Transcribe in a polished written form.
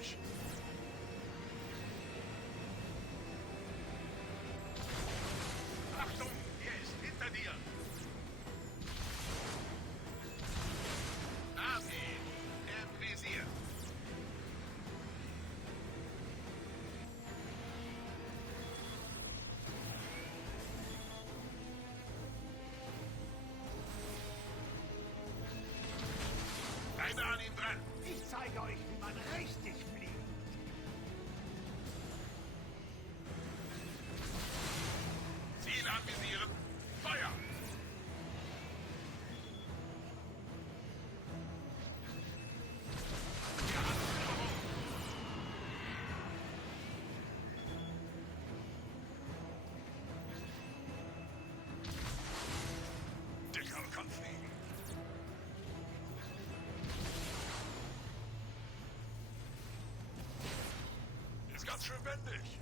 mich! Achtung, er ist hinter dir! Nasi, im Visier! Bleibe an ihm dran! Ich zeige euch, wie man richtig fliegt. Ziel anvisieren! Feuer! Wir haben Führung! Der Kerl kann fliegen! Ist ganz schön wendig!